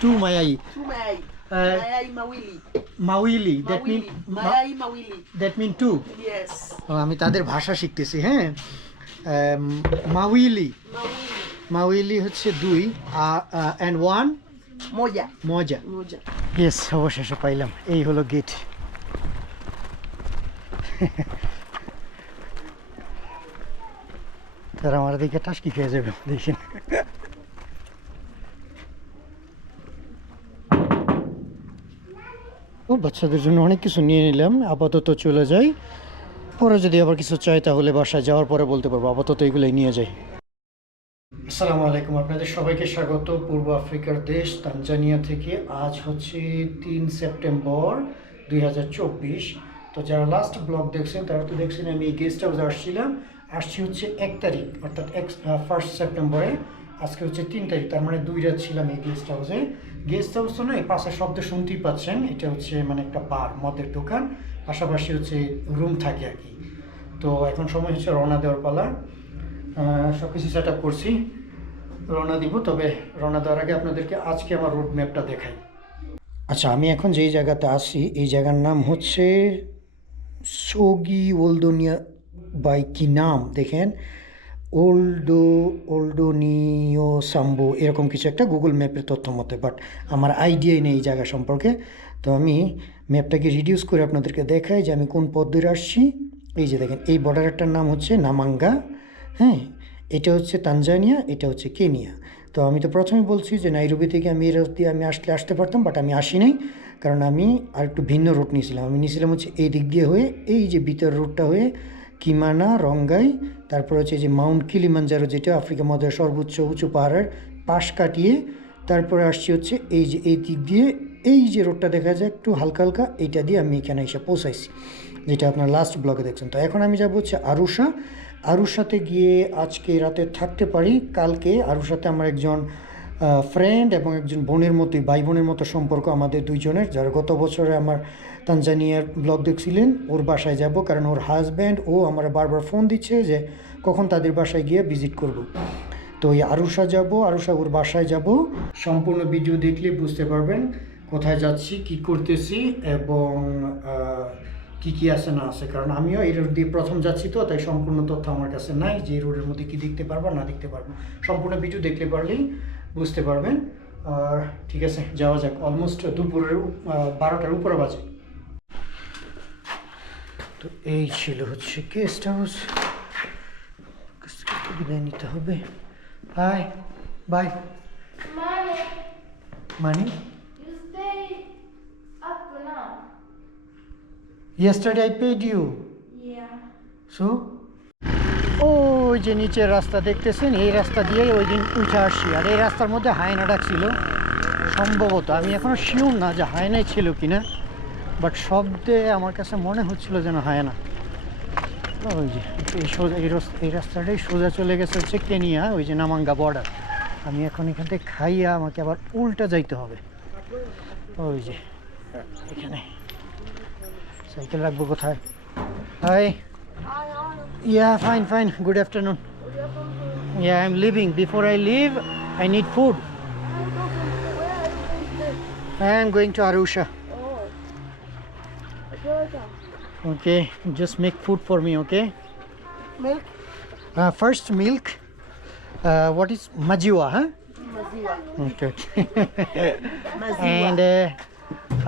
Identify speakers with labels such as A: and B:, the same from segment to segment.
A: two mayai.
B: Two mayai.
A: Uh,
B: mayai mawili.
A: Mawili. That mean
B: Mayai mawili.
A: that mean two.
B: Yes.
A: আমি তাদের ভাষা শিখতেছি হ্যাঁ Um, মাউইলি
B: Mawili.
A: মাউইলি হচ্ছে দুই অ্যান্ড ওয়ান
B: Moja.
A: মজা
B: Moja.
A: ইয়েস অবশেষে পাইলাম এই হলো গেট তারা আমার দিকে টাসকি খেয়ে যাবে দেখেন বাচ্চাদের জন্য অনেক কিছু নিয়ে নিলাম, আপাতত চলে যাই। পরে যদি আবার কিছু চাই তাহলে বাসায় যাওয়ার পরে বলতে পারব, আপাতত এগুলোই নিয়ে যাই। আসসালামু আলাইকুম, আপনাদের সবাইকে স্বাগত। পূর্ব আফ্রিকার দেশ তানজানিয়া থেকে। আজ হচ্ছে তিন সেপ্টেম্বর দুই হাজার চব্বিশ। তো যারা লাস্ট ব্লগ দেখছেন, তারা তো দেখছেন আমি গেস্ট হাউসে আসছিলাম। আসছি হচ্ছে এক তারিখ, অর্থাৎ এক ফার্স্ট সেপ্টেম্বরে। আজকে হচ্ছে তিন তারিখ তার মানে দুই রাত ছিলাম এই গেস্ট হাউসে গেস্ট হাউস তো নয় পাশে শব্দ শুনতেই পাচ্ছেন, এটা হচ্ছে মানে একটা বার মদের দোকান, পাশাপাশি হচ্ছে রুম থাকে আর কি। তো এখন সময় হচ্ছে রওনা দেওয়ার পালা। সব কিছু সেট আপ করছি, রওনা দিব, তবে রওনা দেওয়ার আগে আপনাদেরকে আজকে আমার রুট ম্যাপটা দেখাই। আচ্ছা আমি এখন যেই জায়গাতে আসি এই জায়গার নাম হচ্ছে সোগি ওলদোনিয়া বাই কি নাম, দেখেন। ওল্ডো ওল্ডোনিও সাম্বো এরকম কিছু একটা গুগল ম্যাপের তথ্য মতে বাট আমার আইডিয়াই নেই এই জায়গা সম্পর্কে। তো আমি ম্যাপটাকে রিডিউস করে আপনাদেরকে দেখাই যে আমি কোন পথ ধরে আসছি। এই যে দেখেন, এই বর্ডারটার নাম হচ্ছে নামাঙ্গা হ্যাঁ? এটা হচ্ছে তানজানিয়া এটা হচ্ছে কেনিয়া তো আমি তো প্রথমে বলছি যে নাইরুবি থেকে আমি রাস্তা দিয়ে আমি আসলে আসতে পারতাম বাট আমি আসি নাই, কারণ আমি আর একটু ভিন্ন রুট নিয়েছিলাম। আমি নিয়েছিলাম হচ্ছে এই দিক দিয়ে হয়ে, এই যে ভিতর রুটটা হয়ে কিমানা, রঙ্গাই, তারপর হচ্ছে যে মাউন্ট কিলিমাঞ্জারো, যেটা আফ্রিকা মধ্যে সর্বোচ্চ উঁচু পাহাড়ের পাশ কাটিয়ে তারপরে আসছি হচ্ছে এই যে এই দিক দিয়ে, এই যে রোডটা দেখা যায় একটু হালকা হালকা, এইটা দিয়ে আমি এখানে এসে পৌঁছাইছি, যেটা আপনার লাস্ট ব্লগে দেখছেন। তো এখন আমি যাব হচ্ছে আরুষা আরুষাতে গিয়ে আজকে রাতে থাকতে পারি, কালকে আরুষাতে আমার একজন ফ্রেন্ড এবং একজন বোনের মতোই, ভাই বোনের মতো সম্পর্ক আমাদের দুইজনের, যারা গত বছরে আমার তানজানিয়ার ব্লগ দেখছিলেন, ওর বাসায় যাব কারণ ওর হাজব্যান্ড ও আমার বারবার ফোন দিচ্ছে যে কখন তাদের বাসায় গিয়ে ভিজিট করব। তো এই আরুষা যাব, আরুষা ওর বাসায় যাব। সম্পূর্ণ ভিডিও দেখলে বুঝতে পারবেন কোথায় যাচ্ছি, কি করতেছি এবং কি কি আছে না আছে। কারণ আমিও এই রোড দিয়ে প্রথম যাচ্ছি তো, তাই সম্পূর্ণ তথ্য আমার কাছে নাই যে রোডের মধ্যে কি দেখতে পারব, না দেখতে পারব। সম্পূর্ণ ভিডিও দেখতে পারলেই বুঝতে পারবেন। আর ঠিক আছে, যাওয়া যাক। অলমোস্ট দুপুরের বারোটার উপরে বাজে। তো এই ছিল হচ্ছে গেস্ট হাউস বিদায় নিতে হবে? Bye
C: bye money? up
A: yesterday I paid you.
C: Yeah.
A: So ওই যে নিচের রাস্তা দেখতেছেন এই রাস্তা দিয়ে ওই দিন উঠে আসছি আর এই রাস্তার মধ্যে হায়নাটা ছিল। সম্ভবত আমি এখনও শিওর না যে হায়নাই ছিল কিনা। বাট শব্দে আমার কাছে মনে হচ্ছিল যেন হায়না ওই যে এই সোজা এই রাস- এই রাস্তাটাই সোজা চলে গেছে হচ্ছে কেনিয়া ওই যে নামাঙ্গা বর্ডার আমি এখন এখান থেকে খাইয়া আমাকে আবার উল্টা যাইতে হবে ওই যে এখানে সাইকেল রাখব কোথায় hi yeah fine fine fine, fine. Good afternoon. Yeah, living before I leave I need food food. I'm going to Arusha. Okay, just make food for me, okay?
B: Milk.
A: Uh, first, milk. Uh, what is majiwa, huh?
B: Maziwa.
A: Okay.
B: Maziwa.
A: and uh,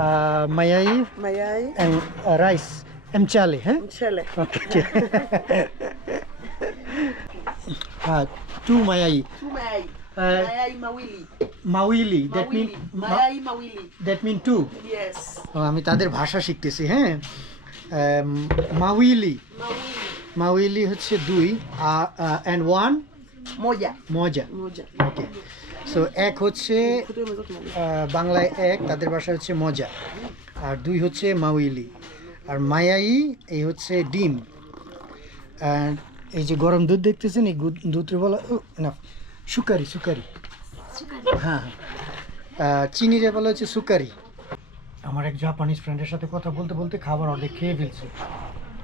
A: uh, mayai
B: mayai.
A: and uh, rice. Mchale, huh?
B: Mchele.
A: Okay. uh, two mayai.
B: Two mayai.
A: Uh,
B: mayai mawili.
A: Mawili. That
B: Mawili.
A: mean ma-
B: mayai mawili.
A: that mean two.
B: Yes.
A: ও, আমি তাদের ভাষা শিখতেছি হ্যাঁ মাউইলি
B: Mawili.
A: মাউইলি হচ্ছে দুই and one
B: Moja.
A: মজা
B: Moja.
A: ওকে সো এক হচ্ছে বাংলায় এক তাদের ভাষা হচ্ছে মজা আর দুই হচ্ছে মাউইলি আর মায়াই এই হচ্ছে ডিম And এই যে গরম দুধ দেখতেছেন এই দুধের বলা না সুকারি সুকারি হ্যাঁ। চিনিরে বলা হচ্ছে সুকারি। আমার এক জাপানিজ ফ্রেন্ডের সাথে কথা বলতে বলতে খাবার অর্ধেক খেয়ে ফেলছি।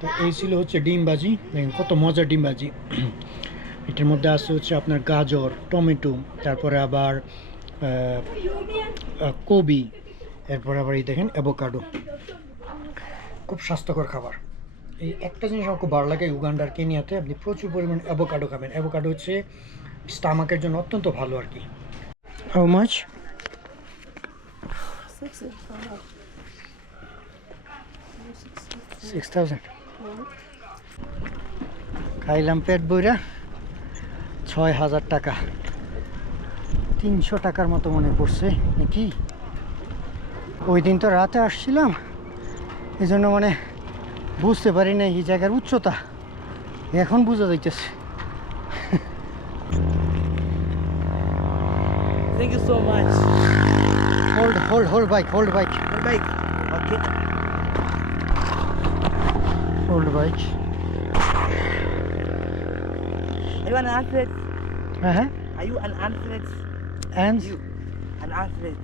A: তো এই ছিল হচ্ছে ডিম বাজি দেখেন কত মজার ডিম বাজি এটার মধ্যে আছে হচ্ছে আপনার গাজর, টমেটো, তারপরে আবার কবি, এরপরে আবার এই দেখেন অ্যাভোকাডো। খুব স্বাস্থ্যকর খাবার। এই একটা জিনিস আমার খুব ভালো লাগে উগান্ডার কেনিয়াতে আপনি প্রচুর পরিমাণে অ্যাভোকাডো খাবেন। অ্যাভোকাডো হচ্ছে স্টামাকের জন্য অত্যন্ত ভালো আর কি। How much
B: Sexy.
A: Six thousand খাইলাম পেট বইরা ছয় হাজার টাকা। তিনশো টাকার মতো মনে পড়ছে, নাকি? ওই দিন তো রাতে আসছিলাম এই জন্য মানে বুঝতে পারি না এই জায়গার উচ্চতা। এখন বোঝা যাইতেছে।
B: Thank you so much.
A: Hold, hold, hold bike, hold bike.
B: Hold bike. Okay.
A: Hold bike.
B: Are you an athlete?
A: Uh huh.
B: Are you an athlete?
A: And?
B: You, an athlete.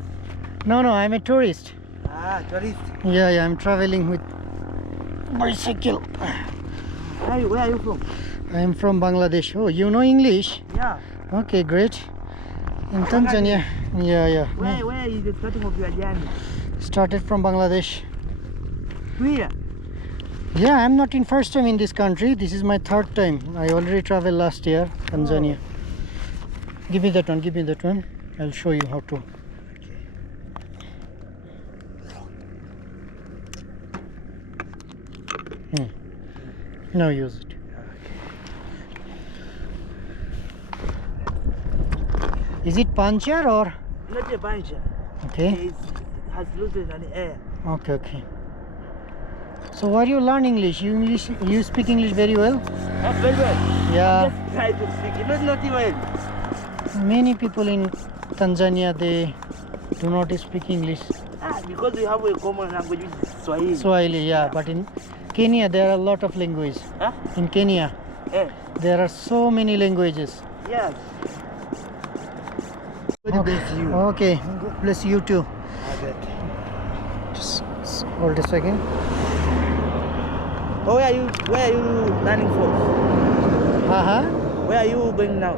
A: No, no, I'm a tourist.
B: Ah, tourist.
A: Yeah, yeah, I'm traveling with bicycle.
B: Where are you, where are you from?
A: I'm from Bangladesh. Oh, you know English?
B: Yeah.
A: Okay, great. In Tanzania. Yeah, yeah.
B: Where, where is the starting of your journey?
A: Started from Bangladesh.
B: Where?
A: Yeah, I'm not in first time in this country. This is my third time. I already traveled last year, Tanzania. Give me that one. Give me that one. I'll show you how to. Hmm. Now use it. Is it puncture or
B: Not a bunch.
A: okay?
B: It has loosened on the air.
A: Okay, okay. So where you learn English? You English you speak English very well?
B: Oh, very well.
A: Yeah.
B: Just try to speak. It was not even.
A: Many people in Tanzania they do not speak English.
B: Ah, because we have a common language Swahili.
A: Swahili, yeah, but in Kenya there are a lot of languages.
B: huh?
A: In Kenya
B: Eh,
A: there are so many languages.
B: yes. God bless you.
A: Okay, God bless you too.
B: Okay.
A: Just s- hold a second.
B: Oh, where are you? Where are you running for?
A: Uh-huh.
B: Where are you going now?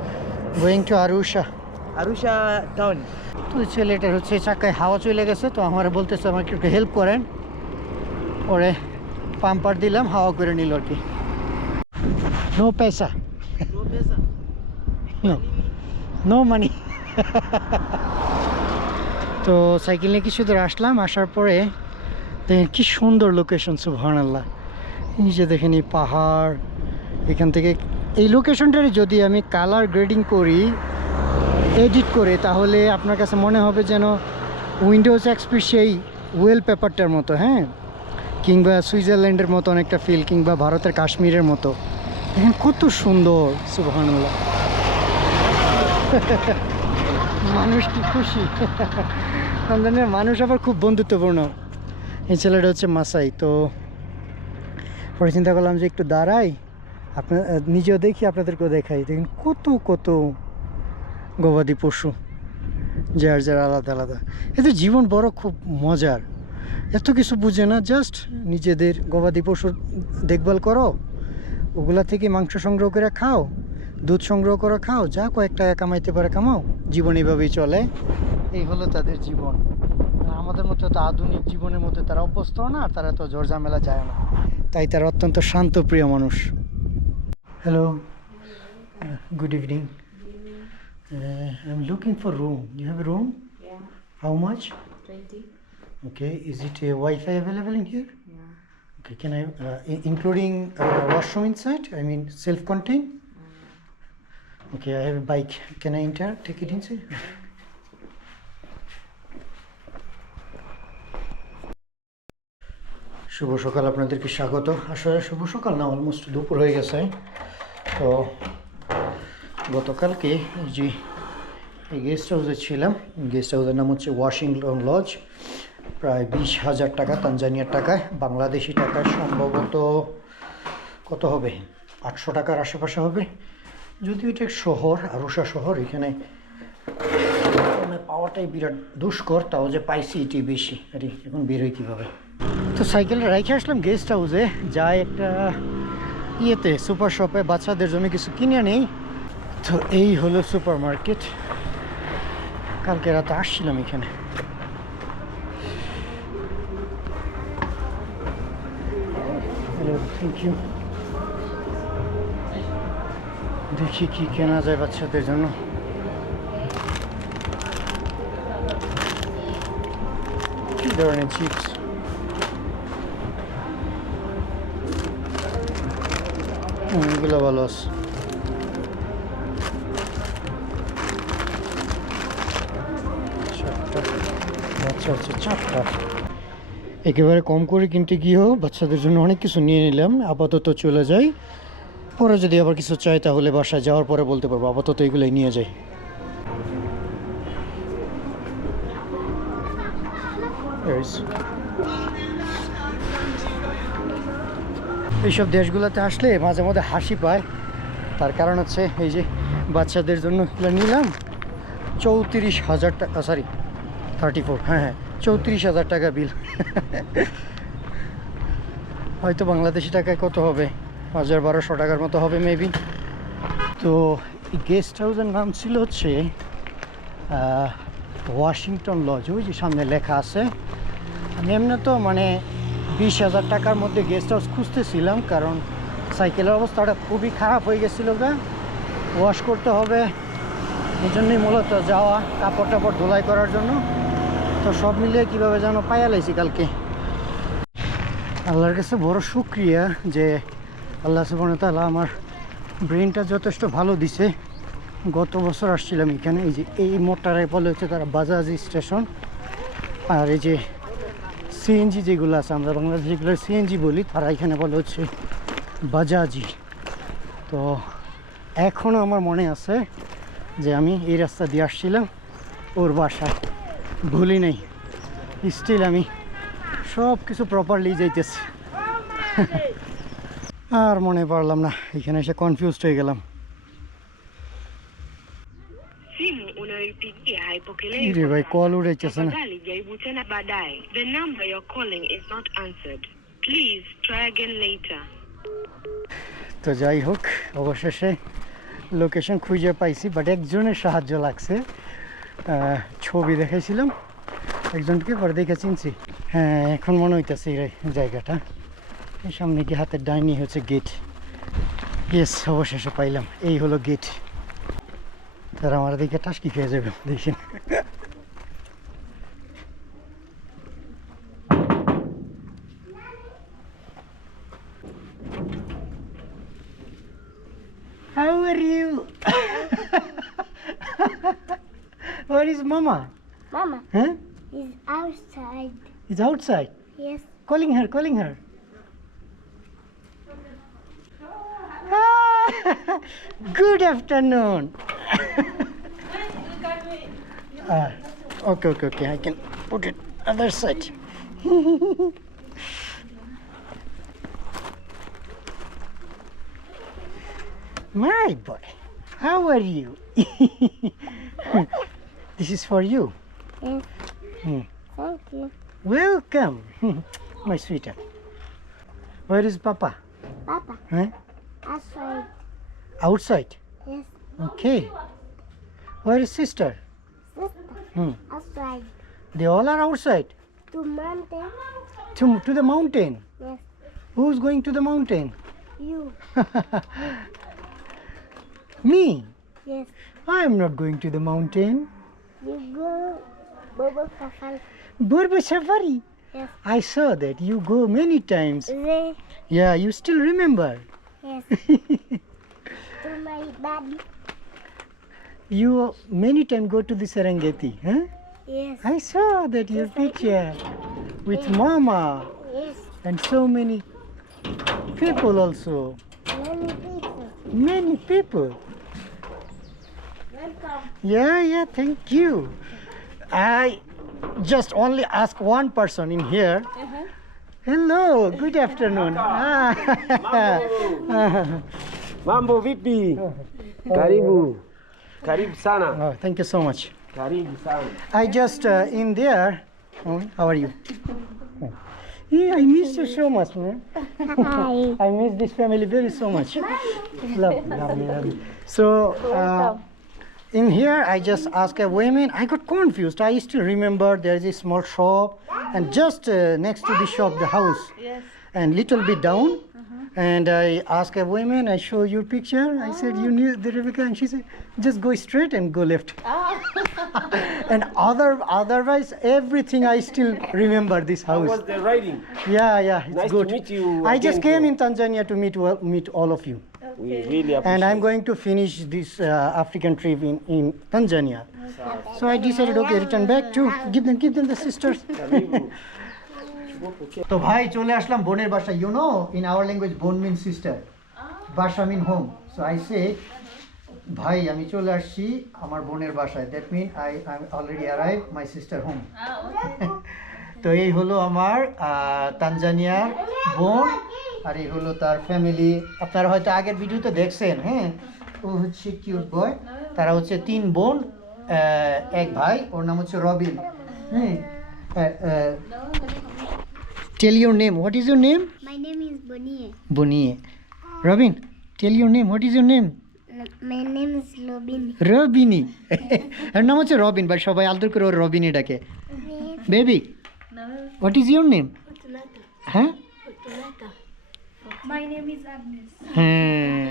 A: Going to Arusha.
B: Arusha town.
A: তো ছেলেটার হচ্ছে চাকায় হাওয়া চলে গেছে তো আমার বলতেছে আমাকে একটু হেল্প করেন পরে পাম্পার দিলাম হাওয়া করে নিল আর কি নো পয়সা
B: No pesa.
A: No no money তো সাইকেল নিয়ে কিছু দূর আসলাম, আসার পরে দেখেন কি সুন্দর লোকেশন সুবহান আল্লাহ নিচে দেখেন এই পাহাড়, এখান থেকে এই লোকেশনটারে যদি আমি কালার গ্রেডিং করি এডিট করে, তাহলে আপনার কাছে মনে হবে যেন উইন্ডোজ এক্সপি সেই ওয়েল পেপারটার মতো হ্যাঁ? কিংবা সুইজারল্যান্ডের মতো অনেকটা ফিল কিংবা ভারতের কাশ্মীরের মতো। দেখেন কত সুন্দর সুবহান আল্লাহ মানুষ কি খুশি? তানজানিয়ার মানুষ আবার খুব বন্ধুত্বপূর্ণ। এই ছেলেটা হচ্ছে মাসাই, তো পরে চিন্তা করলাম যে একটু দাঁড়াই আপনার নিজেও দেখি, আপনাদেরকেও দেখাই। দেখেন, কত কত গবাদি পশু, যার যার আলাদা আলাদা। এদের জীবন বড়, খুব মজার। এত কিছু বুঝে না, জাস্ট নিজেদের গবাদি পশুর দেখভাল করো, ওগুলা থেকে মাংস সংগ্রহ করে খাও দুধ সংগ্রহ করে খাও যা কয়েক টাকা কামাইতে পারে কামাও। জীবন এইভাবেই চলে। এই হলো তাদের জীবন। আমাদের মতো তো আধুনিক জীবনের মধ্যে তারা অভ্যস্ত না আর তারা তো ঝড় ঝামেলা যায় না। তাই তারা অত্যন্ত শান্তপ্রিয় মানুষ। Hello good evening I am looking for room you have a
D: room
A: how much
D: 20.
A: Okay, is it a Wi-Fi available in here?
D: Yeah.
A: Okay, can I, uh, i- including uh, washroom inside? I mean, self-contained? Okay, I have a bike. Can I enter? Take it inside? শুভ সকাল আপনাদেরকে স্বাগত আসলে শুভ সকাল না almost দুপুর হয়ে গেছে তো গতকালকে যে এই গেস্ট হাউসে ছিলাম গেস্ট হাউসের নাম হচ্ছে ওয়াশিংটন লজ প্রায় বিশ হাজার টাকা তানজানিয়ার টাকায় বাংলাদেশি টাকায় সম্ভবত কত হবে আটশো টাকার আশেপাশে হবে যদিও এটা শহর রুশা শহর, এখানে পাওয়াটাই বিরাট দুষ্কর, তাও যে পাইছি এটি বেশি। আরে, এখন বেরোয় কীভাবে? তো সাইকেল রাইখে আসলাম গেস্ট হাউসে যা একটা ইয়েতে সুপার শপে বাচ্চাদের জন্য কিছু কিনে নেই। তো এই হলো সুপার মার্কেট কালকে রাতে আসছিলাম এখানে। থ্যাংক ইউ দেখি কি কেনা যায় বাচ্চাদের জন্য। কি ধরনের চিপস এগুলো ভালো আছে। হচ্ছে চারটা। একেবারে কম করে কিনতে গিয়েও বাচ্চাদের জন্য অনেক কিছু নিয়ে নিলাম। আপাতত চলে যাই। পরে যদি আবার কিছু চাই তাহলে বাসায় যাওয়ার পরে বলতে পারব। আপাতত এগুলোই নিয়ে যাই। এইসব দেশগুলোতে আসলে মাঝে মধ্যে হাসি পায়। তার কারণ হচ্ছে এই যে বাচ্চাদের জন্য নিলাম। চৌত্রিশ হাজার টাকা সরি থার্টি ফোর হ্যাঁ হ্যাঁ চৌত্রিশ হাজার টাকা বিল হয়তো বাংলাদেশি টাকায় কত হবে? হাজার বারোশো টাকার মতো হবে মেবি তো গেস্ট হাউসের নাম ছিল হচ্ছে ওয়াশিংটন লজ ওই যে সামনে লেখা আছে। আমি এমনি তো মানে বিশ হাজার টাকার মধ্যে গেস্ট হাউস খুঁজতেছিলাম, কারণ সাইকেলের অবস্থাটা খুবই খারাপ হয়ে গেছিল গা। ওয়াশ করতে হবে এই জন্যই মূলত যাওয়া, কাপড় টাপড় ধোলাই করার জন্য। তো সব মিলিয়ে কীভাবে যেন পাইয়া লাইছি কালকে। আল্লাহর কাছে বড় শুক্রিয়া যে আল্লাহ সুবহান তাআলা আমার ব্রেনটা যথেষ্ট ভালো দিছে। গত বছর আসছিলাম এখানে, এই যে এই মোটরে বলে হচ্ছে তারা বাজাজ স্টেশন আর এই যে সিএনজি যেগুলো আছে, আমরা বাংলাদেশে যেগুলো সিএনজি বলি, তারা এখানে বলে হচ্ছে বাজাজি তো এখনও আমার মনে আছে যে আমি এই রাস্তা দিয়ে আসছিলাম, ওর বাসায়। ভুলি নেই। স্টিল আমি সব কিছু প্রপারলি যাইতেছি। আর মনে পারলাম না এখানে এসে কনফিউজড হয়ে গেলাম।
E: ভাই কল উড়েছে না
A: তো যাই হোক অবশেষে লোকেশন খুঁজে পাইছি বাট একজনের সাহায্য লাগছে। ছবি দেখেছিলাম একজনকে পরে দেখে চিনছি। হ্যাঁ এখন মনে হইতেছি জায়গাটা। সামনে কি হাতের ডাইনি হচ্ছে গেট ইয়েস অবশেষে পাইলাম এই হলো গেট তারা আমার দিকে টাসকি খেয়ে যাবে দেখি How are you? Where is Mama?
C: Mama
A: Huh?
C: is outside.
A: It's outside.
C: Yes.
A: Calling her, calling her. Good afternoon. Ah, okay, okay, okay. I can put it other side. My boy, how are you? this is for you.
C: Yes.
A: Hmm.
C: Thank you.
A: Welcome, my sweetheart. Where is Papa?
C: Papa,
A: Huh?
C: outside.
A: Outside.
C: Yes.
A: Okay. Where is sister?
C: Sister,
A: Hmm.
C: outside.
A: They all are outside.
C: To mountain.
A: To, to the mountain.
C: Yes.
A: Who's going to the mountain?
C: You.
A: Me.
C: Yes.
A: I am not going to the mountain.
C: You go. Bobo Safari.
A: Burba Safari.
C: Yes.
A: I saw that you go many times.
C: They.
A: Yeah, you still remember.
C: Yes. to my daddy.
A: You many times go to the Serengeti, huh?
C: Yes.
A: I saw that your picture with Mama
C: Yes.
A: and so many people also.
C: Many people.
A: Many people.
C: Welcome.
A: Yeah, yeah, thank you. I just only ask one person in here. Hello, good afternoon. Ah.
F: Mambo vipi? Karibu. Karibu sana.
A: oh, thank you so much.
F: Karibu sana.
A: I just uh, in there. Oh, how are you? Yeah, I miss you so much, man.
C: Hi.
A: I miss this family very so much. Love, love, me, love. So, uh, in here, I just ask a woman. I got confused. I still remember there is a small shop, and just uh, next to the shop, the house,
B: Yes.
A: and little bit down, And I asked a woman, I show your picture. I said, you knew the Rebecca, and she said, just go straight and go left. and other otherwise, everything I still remember this house.
F: How
A: house.
F: was the riding?
A: Yeah, yeah, it's
F: Nice to meet you
A: I just came
F: bro.
A: in Tanzania to meet well, meet all of you,
F: We really appreciate
A: and I'm going to finish this uh, African trip in, in Tanzania. So I decided, okay, return back to give them give them the sisters. তো ভাই চলে আসলাম বোনের বাসা। You know in our language বোন mean sister বাসা mean home so I say ভাই আমি চলে আসছি আমার বোনের বাসায়। That mean I I already arrive my sister home তো এই হলো আমার তানজানিয়ার বোন আর এই হলো তার ফ্যামিলি আপনারা হয়তো আগের ভিডিওতে দেখছেন হ্যাঁ? ও হচ্ছে কিউট বয় তারা হচ্ছে তিন বোন এক ভাই। ওর নাম হচ্ছে রবিন। হ্যাঁ? Tell your name what is your name
C: My name is Bonnie.
A: বনিয়ে Robin tell your name what is your name
C: My name is Lobin.
A: Robini এর নাম হচ্ছে রবিন ভাই সবাই আলতর করে ওর রবিনি ডাকে। Baby what is your name হ্যাঁ?
D: My name is Agnes.
A: হ্যাঁ।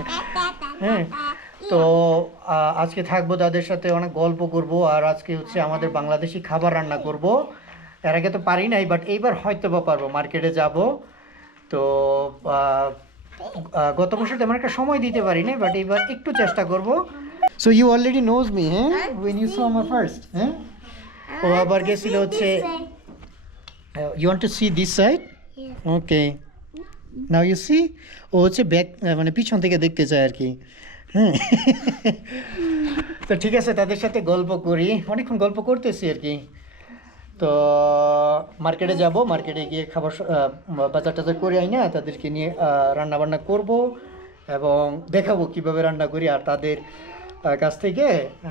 A: হ্যাঁ। তো আজকে থাকব তাদের সাথে অনেক গল্প করব আর আজকে হচ্ছে আমাদের বাংলাদেশি খাবার রান্না করব। এর আগে তো পারি নাই বাট এইবার হয়তো বা পারব। মার্কেটে যাব। তো গত বছর তেমন একটা সময় দিতে পারি নাই বাট এইবার একটু চেষ্টা করব। So you already knows me হ্যাঁ? ওয়েন ইউ সো আমার ফার্স্ট হ্যাঁ? ও আবার গেছিল হচ্ছে you want to see this side okay now you see ও হচ্ছে ব্যাক মানে পিছন থেকে দেখতে চায় আর কি। হ্যাঁ? তো ঠিক আছে তাদের সাথে গল্প করি। অনেকক্ষণ গল্প করতেছি আর কি। তো মার্কেটে যাব মার্কেটে গিয়ে খাবার বাজার টাজার করে আই না তাদেরকে নিয়ে রান্না বান্না করব এবং দেখাবো কীভাবে রান্না করি আর তাদের কাছ থেকে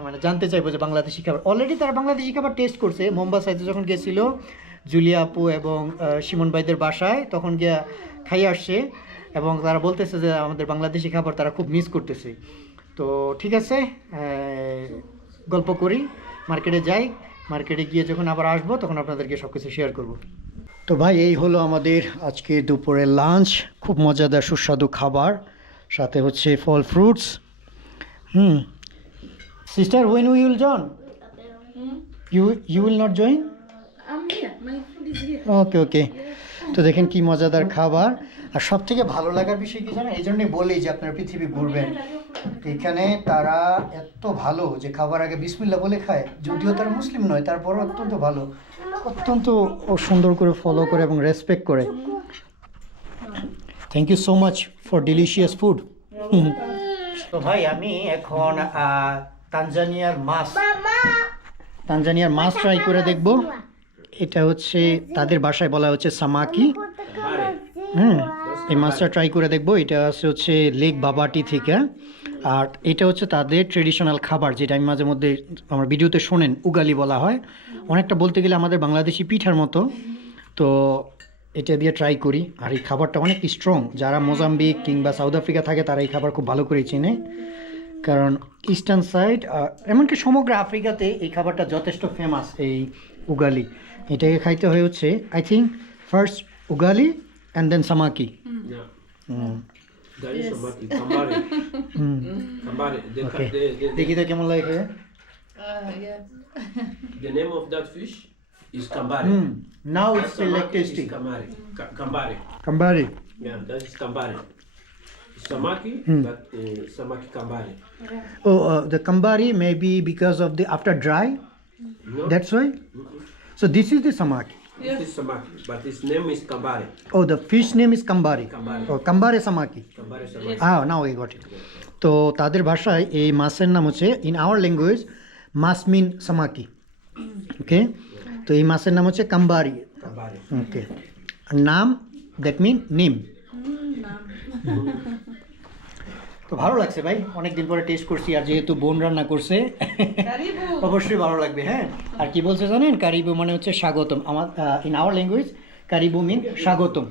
A: মানে জানতে চাইব যে বাংলাদেশি খাবার অলরেডি তারা বাংলাদেশি খাবার টেস্ট করছে। মোম্বাসাইতে যখন গেছিল, জুলিয়া আপু এবং সিমন ভাইদের বাসায়, তখন গিয়ে খাই আসছে এবং তারা বলতেছে যে আমাদের বাংলাদেশি খাবার তারা খুব মিস করতেছে। তো ঠিক আছে গল্প করি মার্কেটে যাই। মার্কেটে গিয়ে যখন আবার আসব, তখন আপনাদেরকে সব কিছু শেয়ার করব। তো ভাই, এই হলো আমাদের আজকে দুপুরের লাঞ্চ খুব মজাদার সুস্বাদু খাবার, সাথে হচ্ছে ফল fruits hmm. Sister when will
D: join you you will not join.
A: Okay okay তো দেখেন কি মজাদার খাবার। আর সব থেকে ভালো লাগার বিষয় কি জানেন? এই জন্যই বলি যে আপনারা পৃথিবী ঘুরবেন। এখানে তারা এত ভালো যে খাবার আগে বিসমিল্লা বলে খায় যদিও তারা মুসলিম নয় তারপরও অত্যন্ত ভালো। অত্যন্ত ও সুন্দর করে ফলো করে এবং রেসপেক্ট করে। Thank you so much for delicious food তো ভাই আমি এখন তানজানিয়ার মাছ। তানজানিয়ার মাছ ট্রাই করে দেখব। এটা হচ্ছে তাদের ভাষায় বলা হচ্ছে সামাকি। হুম। এই মাছটা ট্রাই করে দেখব, এটা আছে হচ্ছে লেক বাবাটি থেকে। আর এটা হচ্ছে তাদের ট্রেডিশনাল খাবার, যেটা আমি মাঝে মধ্যে আমার ভিডিওতে শোনেন, উগালি বলা হয়। অনেকটা বলতে গেলে আমাদের বাংলাদেশি পিঠার মতো। তো এটা দিয়ে ট্রাই করি। আর এই খাবারটা অনেক স্ট্রং যারা মোজাম্বিক কিংবা সাউথ আফ্রিকা থাকে, তারা এই খাবার খুব ভালো করে চেনে। কারণ ইস্টার্ন সাইড এমনকি সমগ্র আফ্রিকাতে এই খাবারটা যথেষ্ট ফেমাস এই উগালি। এটাকে খাইতে হয়ে হচ্ছে আই থিঙ্ক ফার্স্ট উগালি অ্যান্ড দেন সামাকি
F: Yeah.
A: Hmm
F: That is somebody. Kambare.
A: Hmm
F: Kambare. The,
A: okay
F: the, the,
A: দেখি তো কেমন লাগে
D: Uh, yeah.
F: the name of that fish is kambare.
A: Hmm now
F: That
A: it's feel like
F: samaki is
A: tasty
F: Kambare. Ka- kambare.
A: কাম্বারি
F: Yeah, that is kambare. It's samaki,
A: Hmm.
F: but uh, samaki kambare.
A: Oh the কাম্বারি may be because of the after dry
F: No?
A: That's why so this is the সামাকি
F: This is samaki, but its name is kambare.
A: ও the fish name is কাম্বারি
F: Kambare.
A: ও কাম্বারে সামাকি
F: Kambare samaki.
A: Ah now এই got তো তাদের ভাষায় এই মাছের নাম হচ্ছে ইন আওয়ার ল্যাঙ্গুয়েজ মাছ মিন সামাকি ওকে তো এই মাছের নাম হচ্ছে কাম্বারি ওকে নাম দ্যাট মিন নিম। তো ভালো লাগছে ভাই অনেক দিন পরে টেস্ট করছি আর যেহেতু বোন রান্না করছে অবশ্যই ভালো লাগবে হ্যাঁ। আর কি বলছে জানেন? কারিবু মানে হচ্ছে স্বাগতম। আমার ইন আওয়ার ল্যাঙ্গুয়েজ কারিবু মিন স্বাগতম.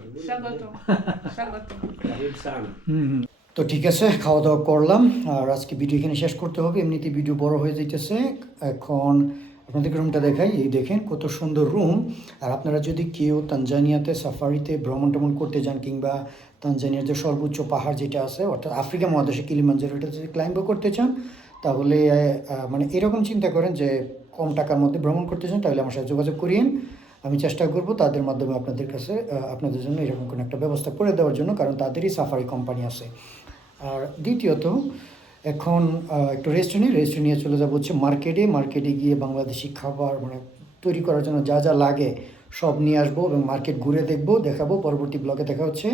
A: হুম তো ঠিক আছে খাওয়া দাওয়া করলাম। আর আজকে ভিডিও এখানে শেষ করতে হবে। এমনিতে ভিডিও বড় হয়ে যাইতেছে। এখন আপনাদেরকে রুমটা দেখাই। এই দেখেন কত সুন্দর রুম আর আপনারা যদি কেউ তানজানিয়াতে সাফারিতে ভ্রমণ টমন করতে যান কিংবা তানজানিয়ার যে সর্বোচ্চ পাহাড় যেটা আছে, অর্থাৎ আফ্রিকা মহাদেশে কিলিমাঞ্জারো, এটা যদি ক্লাইম্বও করতে চান, তাহলে মানে এরকম চিন্তা করেন যে কম টাকার মধ্যে ভ্রমণ করতে চান, তাহলে আমার সাথে যোগাযোগ করিয়েন। আমি চেষ্টা করব তাদের মাধ্যমে আপনাদের কাছে আপনাদের জন্য এরকম কোনো একটা ব্যবস্থা করে দেওয়ার জন্য, কারণ তাদেরই সাফারি কোম্পানি আছে। আর দ্বিতীয়ত, এখন একটু রেস্ট নিয়ে রেস্ট নিয়ে চলে যাব হচ্ছে মার্কেটে। মার্কেটে গিয়ে বাংলাদেশি খাবার মানে তৈরি করার জন্য যা যা লাগে সব নিয়ে আসব এবং মার্কেট ঘুরে দেখব, দেখাবো। পরবর্তী ব্লগে দেখা হচ্ছে।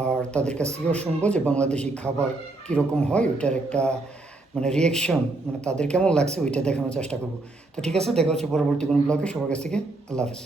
A: আর তাদের কাছ থেকেও শুনব যে বাংলাদেশি খাবার কীরকম হয়, ওইটার একটা মানে রিয়েকশন মানে তাদের কেমন লাগছে, ওইটা দেখানোর চেষ্টা করব। তো ঠিক আছে, দেখা হচ্ছে পরবর্তী কোনো ব্লগে সবার কাছ থেকে আল্লাহ হাফেজ।